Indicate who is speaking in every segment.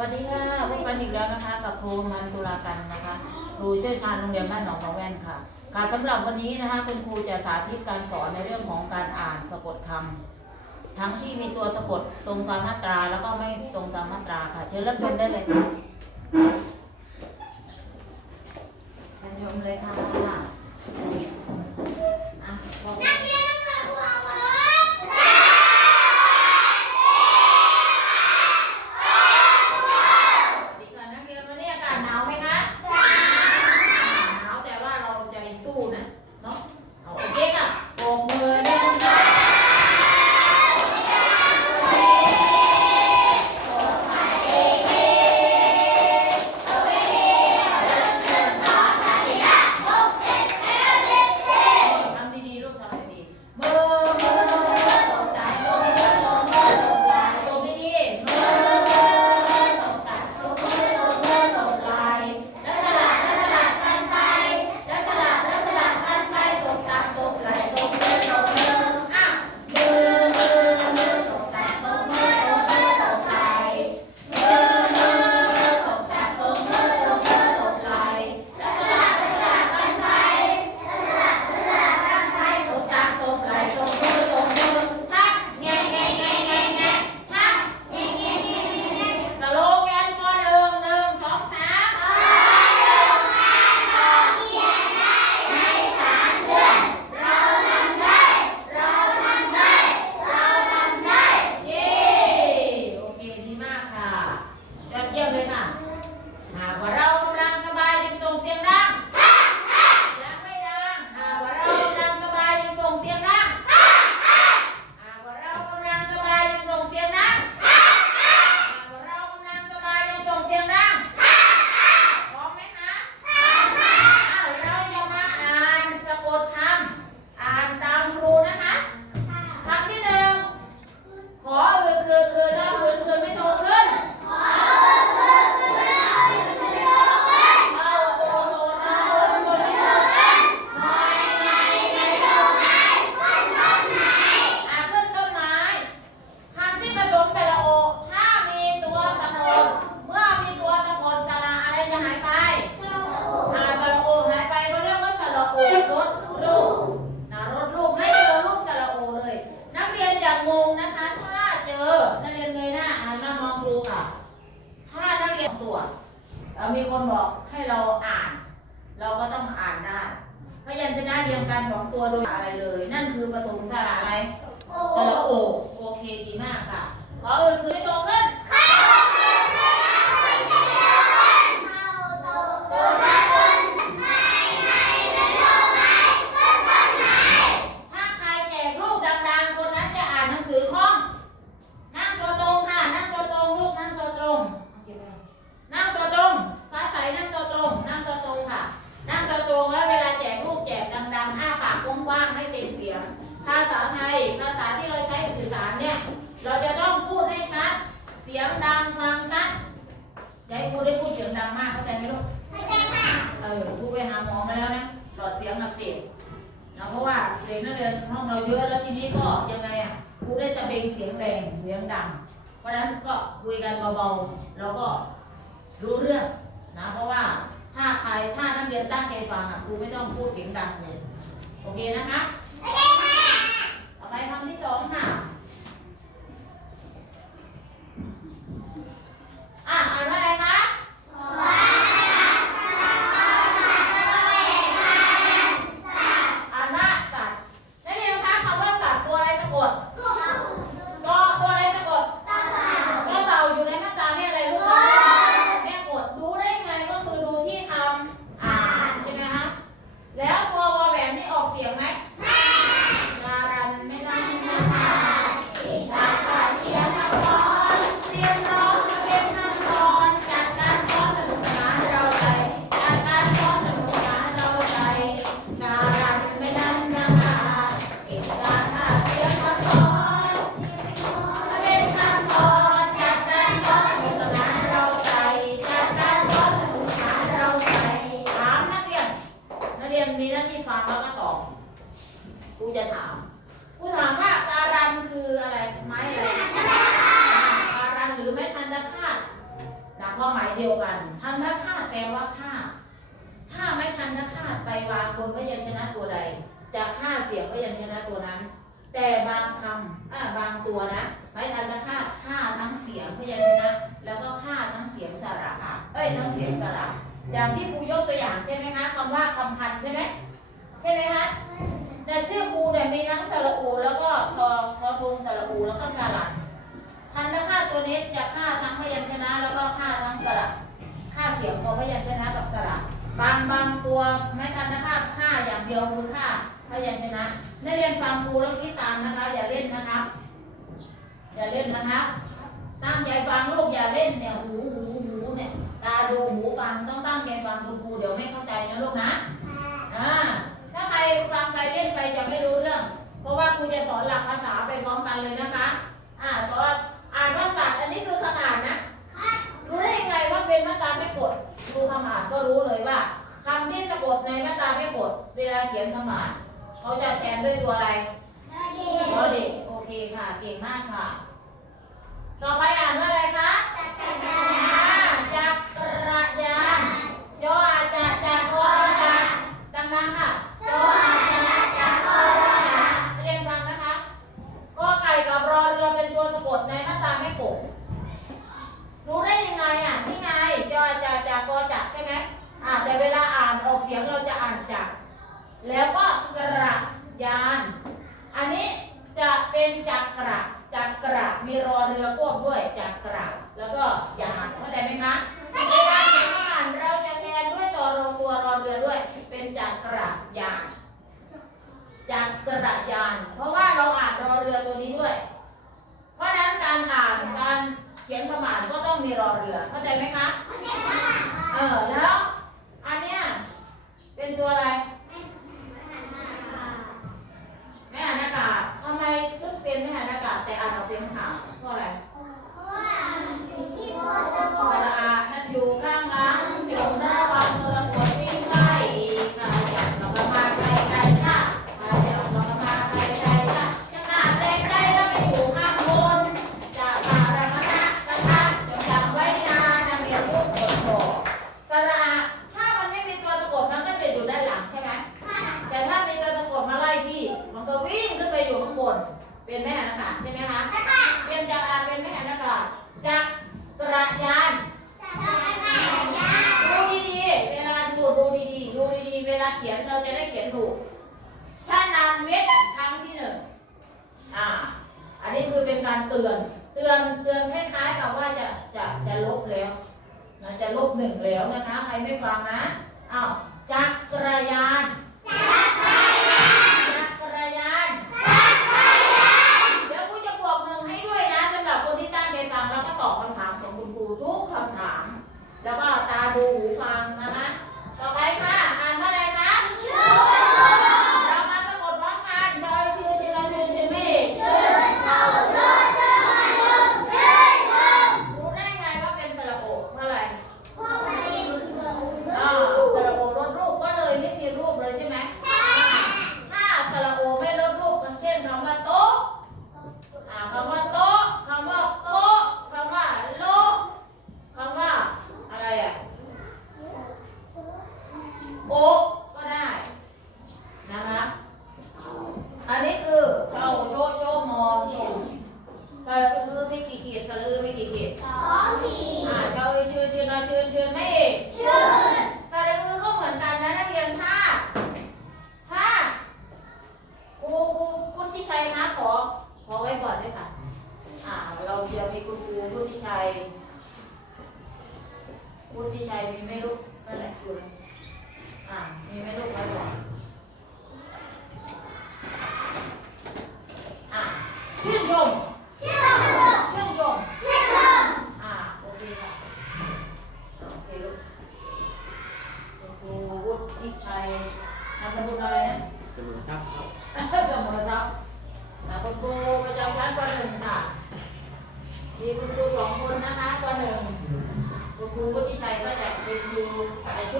Speaker 1: วัสดีค่ะพบกันอีกแล้วนะคะ กับครูมันตุลากันนะคะครูเชี่ยวชาญโรงเรียนบ้านหนองของแว่นค่ะค่ะสำหรับวันนี้นะคะ คุณครูจะสาธิตการสอนในเรื่องของการอ่านสะกดคำ ทั้งที่มีตัวสะกดตรงตามมาตราแล้วก็ไม่ตรงตามมาตราค่ะเชิญรับชมได้เลยค่ะชมเลยค่ะ เบาๆแล้ก็รู้เรื่องนะเพราะว่าถ้าใครถ้านักเรียนตั้งใจฟังอะครูไม่ต้องพูดเสียงดังเลยโอเคนะคะ กูจะถามกูถามว่าอารันคืออะไรไม้อะไรอารันหรือไม้ทันตะคาดนะความหมายเดียวกัน ทันตะคาดแปลว่าฆ่า ถ้าไม้ทันตะคาดไปวางบนพยัญชนะตัวใดจะฆ่าเสียงพยัญชนะตัวนั้น แต่บางคำอ่าบางตัวนะไม้ทันตะคาดฆ่าทั้งเสียงพยัญชนะ แล้วก็ฆ่าทั้งเสียงสระค่ะเอ้ยทั้งเสียงสระอย่างที่กูยกตัวอย่างใช่ไหมคะคำว่าคำพันใช่ไหมใช่ไหมคะ แต่ชื่อครูเนี่ยมีทั้งสระอูแล้วก็ทอทอทงสระอูแล้วก็กาลันทันตคาตตัวนี้จะฆ่าทั้งพยัญชนะแล้วก็ฆ่าทั้งสระฆ่าเสียงของพยัญชนะกับสระบางบางตัวไม่ทันตคาตฆ่าอย่างเดียวคือฆ่าพยัญชนะนักเรียนฟังครูแล้วคิดตามนะคะ อย่าเล่นนะครับ อย่าเล่นนะครับ ตั้งใจฟังลูกอย่าเล่นเนี่ยหูหูหูเนี่ยตาดูหูฟังต้องตั้งใจฟังคุณครูเดี๋ยวไม่เข้าใจนะลูกนะอ่าถ้าใครฟังไปเล่นไปจะไม่รู้เรื่อง เพ ราะว่าครูจะสอนหลักภาษาไปพร้อมกันเลยนะคะ อ่าเพราะว่าอ่านว่าสัตว์อันนี้คือคำอ่านนะ รู้ได้ยังไงว่าเป็นมาตราไม่กดดูคำอ่านก็รู้เลยว่าคำที่สะกดในมาตราไม่กดเวลาเขียนคำอ่านเขาจะแทนด้วยตัวอะไรตัวเด็กโอเคค่ะ เก่งมากค่ะ ต่อไปอ่านว่าอะไรคะจักรยานยออาจจะจักรยานดังๆค่ะยออาจจะจักรยานเรียนฟังนะคะก็ไก่กับรอเรือ เป็นตัวสะกดในมาตราไม่กบรู้ได้ยังไงอะนี่ไงยออาจจะจักรจักใช่ไหมอ่าแต่เวลาอ่านออกเสียงเราจะอ่านจัก แล้วก็กระยาน อันนี้จะเป็นจักระจักระมีรอเรือควบด้วยจักระแล้วก็ยานเข้าใจไหมคะเวลาเขียนอ่านเราจะแทนด้วยตัวรอตัวรอเรือด้วย เป็นจักระยานจักระยาน เพราะว่าเราอ่านรอเรือตัวนี้ด้วย เพราะฉะนั้นการอ่านการเขียนคำอ่านก็ต้องมีรอเรือ เข้าใจไหมคะเออแล้วอันเนี้ยเป็นตัวอะไรไม่อ่านอากาศทำไมถึงเป็นไม่อ่านอากาศแต่อ่านออกเสียงหาเพราะอะไร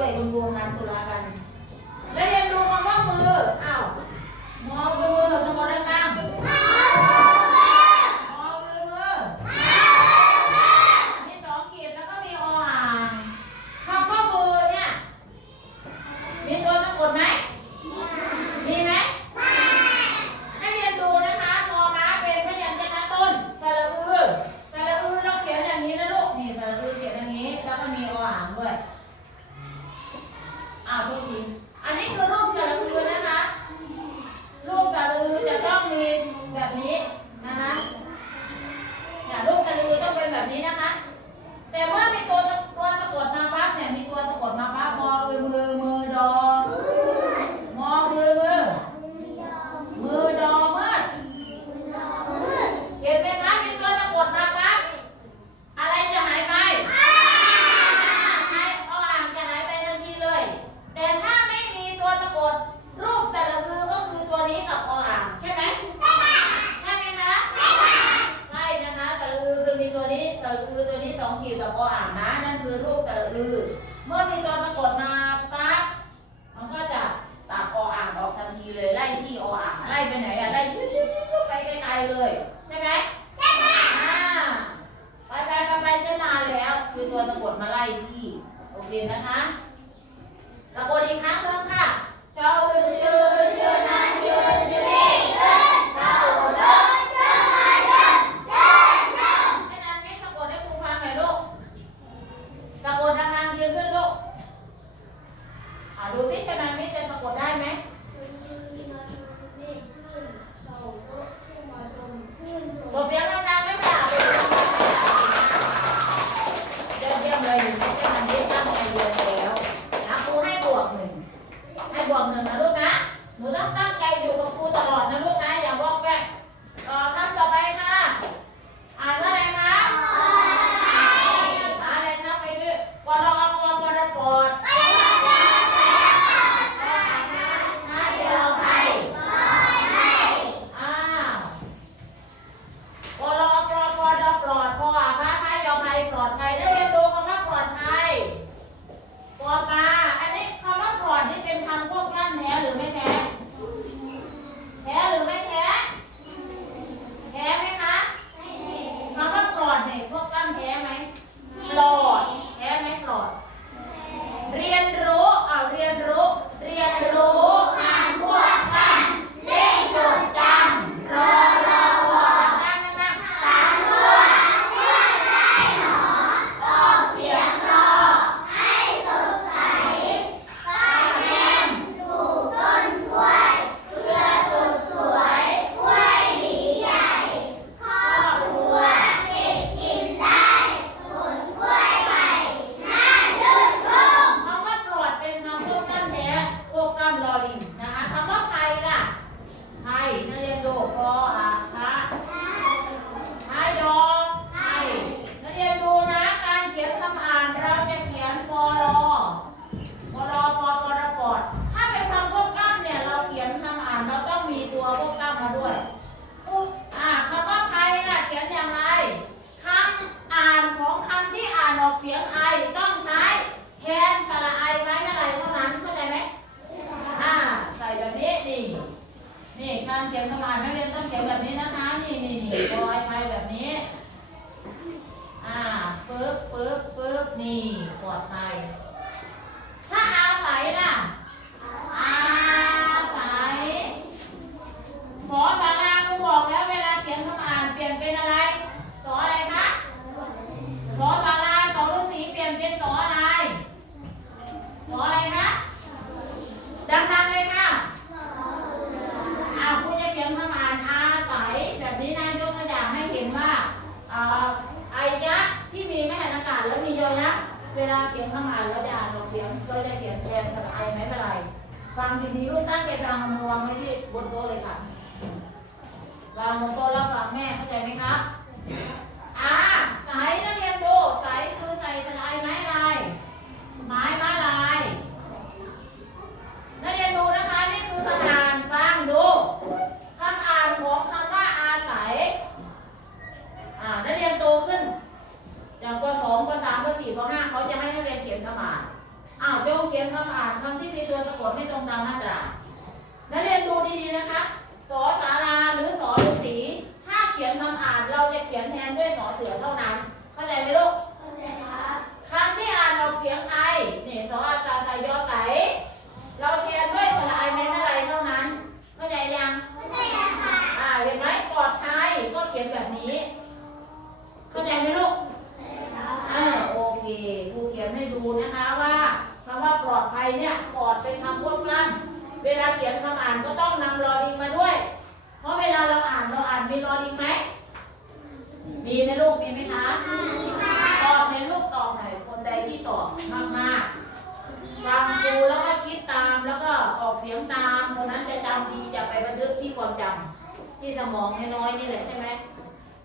Speaker 1: วยคุณครูทำธุลากันำดีจะไปบันทึกที่ความจำที่สมองน้อยๆนี่แหละใช่ไหม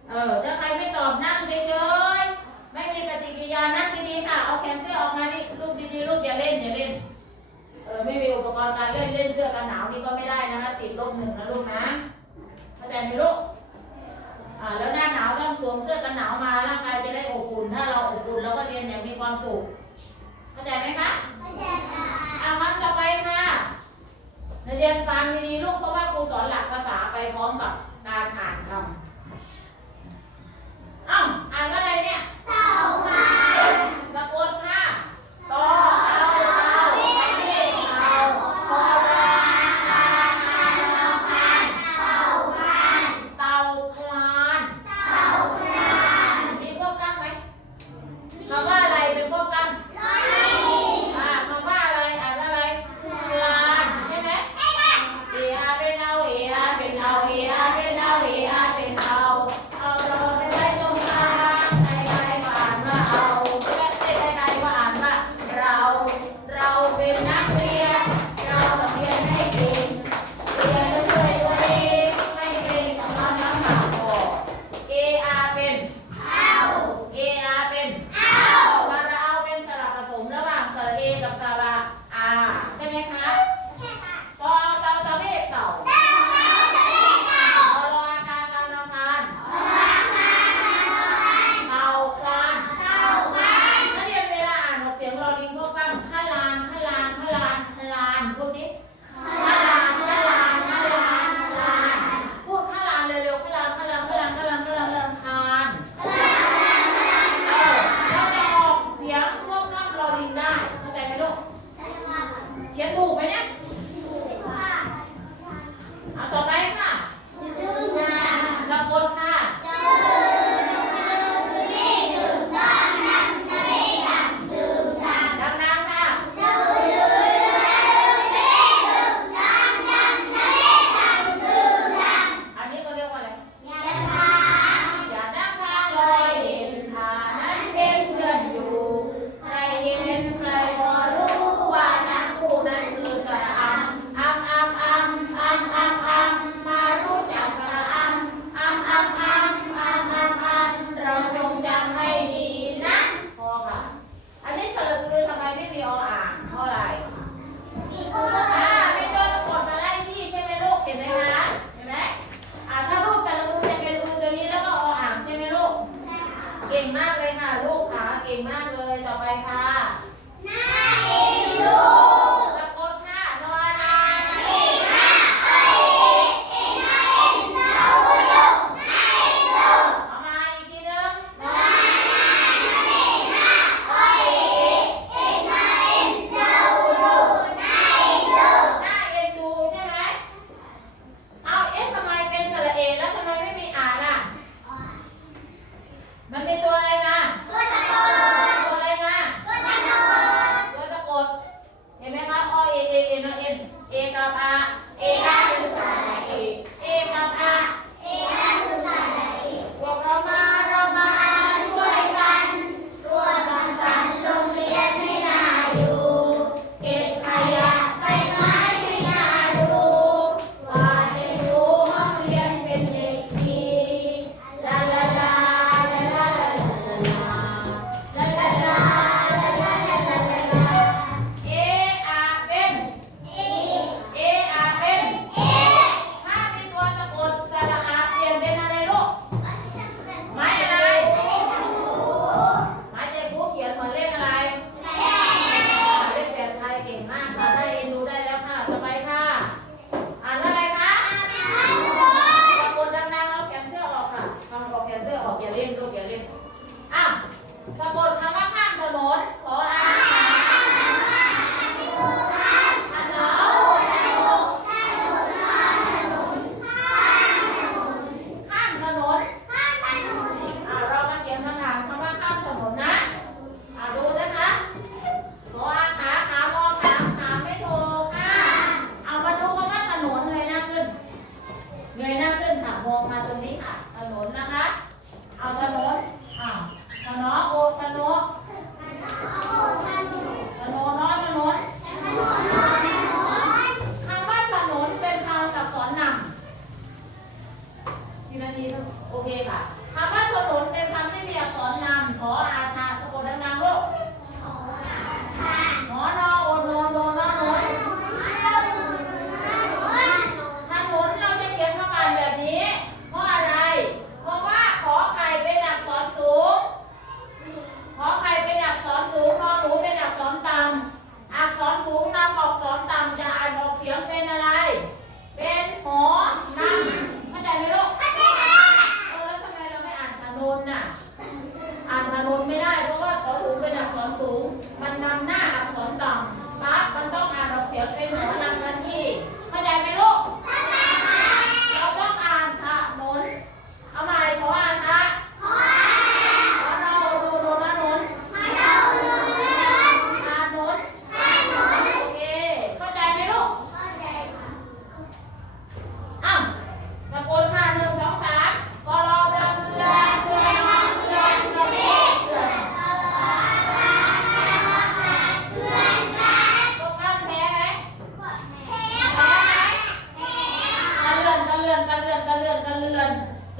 Speaker 1: เออถ้าใครไม่ตอบนั่งเฉยๆไม่มีปฏิกิริยานั่งดีๆค่ะเอาแขนเสื้อออกมาดิรูปดีๆรูปอย่าเล่นอย่าเล่นเออไม่มีอุปกรณ์การเล่นเล่นเสื้อกันหนาวนี่ก็ไม่ได้นะคะติดลบหนึ่งนะลูกนะเข้าใจไหมลูกอ่าแล้วหน้าหนาวต้องสวมเสื้อกันหนาวมาร่างกายจะได้อบอุ่นถ้าเราอบอุ่นเราก็เรียนอย่างมีความสุขเข้าใจไหมคะเข้าใจค่ะเอ่าคำต่อไปค่ะ ในเรียนฟังดีๆลูกเพราะว่าครูสอนหลักภาษาไปพร้อมกับการอ่านคำอ้าวอ่านอะไร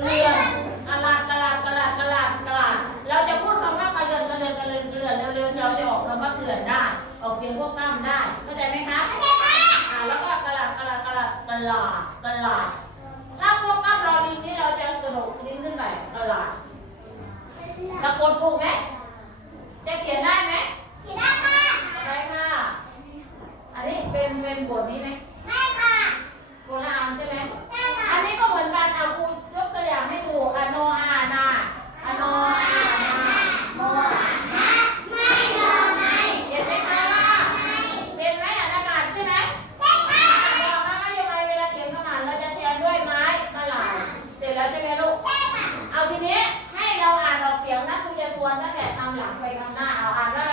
Speaker 1: เรือนกระลาดกระลาดกระลาดกระลาดกลาดเราจะพูดคำว่ากระเดือนกระเดือนกระเดือนกระเดือนเร็วๆเราจะออกคำว่าเกลือนได้ ออกเสียงพวกกล้ามได้เข้าใจไหมคะเข้าใจค่ะแล้วก็กระลาดกระลาดกระลาดกระลาดกระลาดถ้าพวกกล้ามรอลิงนี่เราจะกระโดดลิ้นขึ้นไปกระลาดตะโกนถูกไหมจะเขียนได้ไหมเขียนได้ค่ะได้ค่ะ อันนี้เป็นเป็นบทนี้ไหมไม่ค่ะ โบราณใช่ไหมอันนี้ก็เหมือนกันเอาครูยกตัวอย่างให้ดูอะโนอานาอะโนอานาโมเห็นไหมคะเป็นไหมอากาศใช่ไหมบอกมาว่ายังไงเวลาเขียนขมันเราจะแทนด้วยไม้มะลายเสร็จแล้วใช่ไหมลูกเอาทีนี้ให้เราอ่านออกเสียงนะคุณจะทวนตั้งแต่คำหลังไปคำหน้าเอาอ่านว่าอะไร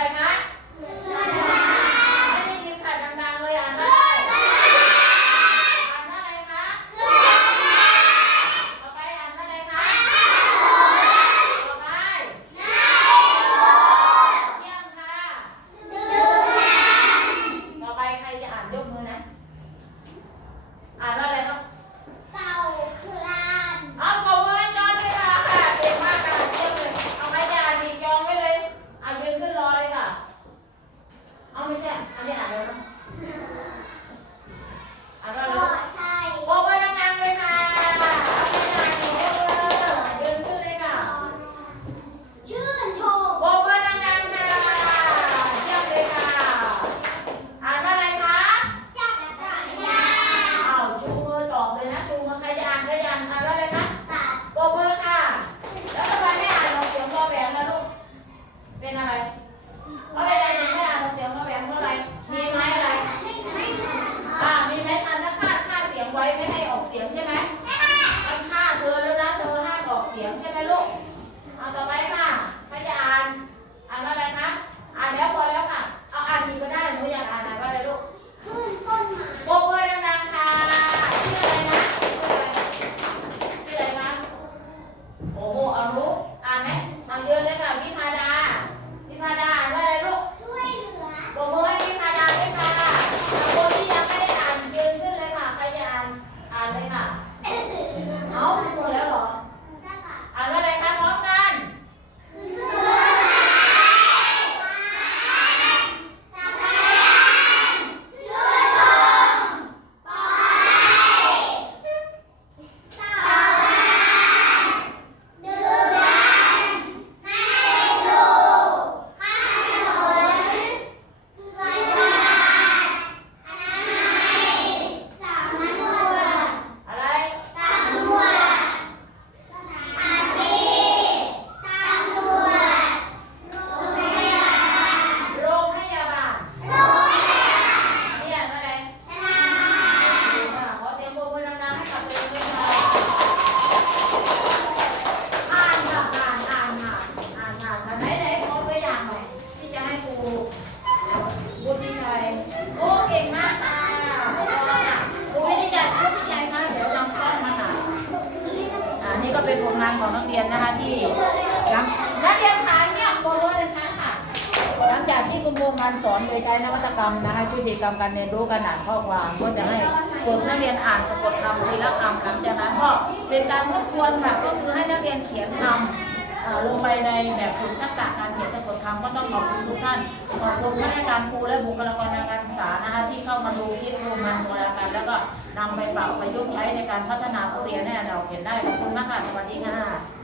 Speaker 1: กรรมการเรียนรู้การอ่านข้อความก็จะให้ฝึกนักเรียนอ่านสะกดคำทีละคำหลังจากนั้นก็เป็นการทบทวนค่ะก็คือให้นักเรียนเขียนคำลงไปในแบบฝึกทักษะการเขียนสะกดคำก็ต้องขอบคุณทุกท่านขอบคุณคณะการครูและบุคลากรทางการศึกษานะคะที่เข้ามาดูคลิปดูมันดูแลกัน แล้วก็นำไปปรับประยุกต์ใช้ในการพัฒนาผู้เรียนให้อ่านออกเขียนได้ขอบคุณมากค่ะสวัสดีค่ะ